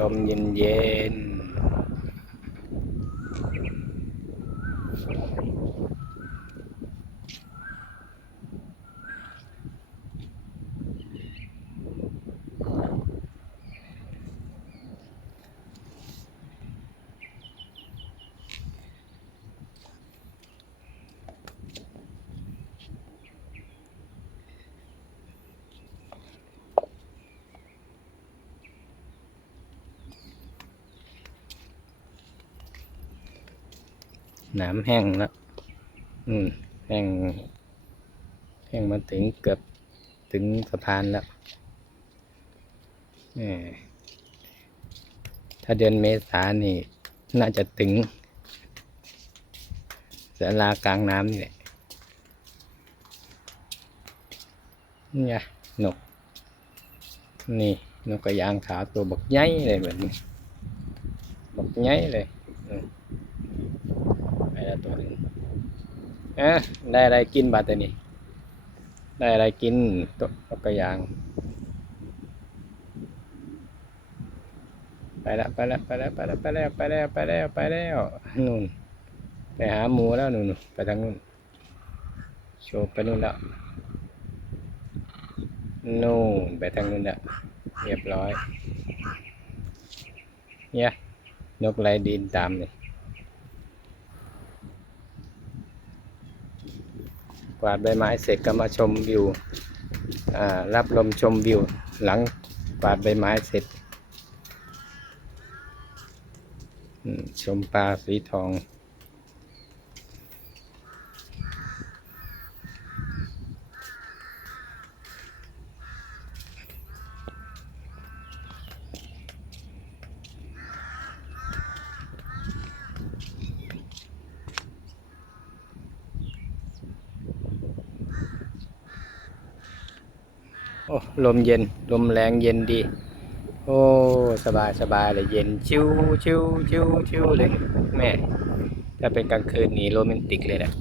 ลมเย็นเย็น น้ำแห้งแล้วอืมแห้งแห้งมาถึงเกือบถึงสะพานแล้วแหมถ้าเดือนเมษานี่ น่าจะถึงสาลากลางน้ำนี่แหละนี่ไงนก นี่ นกกระยางขาวตัวบกใหญ่เลยแบบนี้บกใหญ่เลยอืม แล้วตัวหนึงเอ๊ะได้อะไรกินบาดตัวนี้ได้อะไรกินตัวกกระยาง ไปแล้วไปแล้วไปแล้วไปแล้วไปแล้วไปแล้วไปแล้วไปแล้วนู่นไปหาหมูแล้วนู่นไปทางนู่นโชว์ไปนู่นแล้วนู่นไปทางนู่นแล้วเรียบร้อย เนี่ยนกไรดินตามเลย วาดใบไม้เสร็จก็มาชมวิวรับลมชมวิวหลังกวาดใบไม้เสร็จชมปลาสีทอง โอ้ลมเย็น ลมแรงเย็นดี โอ้สบายสบายเลยเย็นชิวชิวชิวชิวเลยแม่ถ้าเป็นกลางคืนนี่โรแมนติกเลยแหละ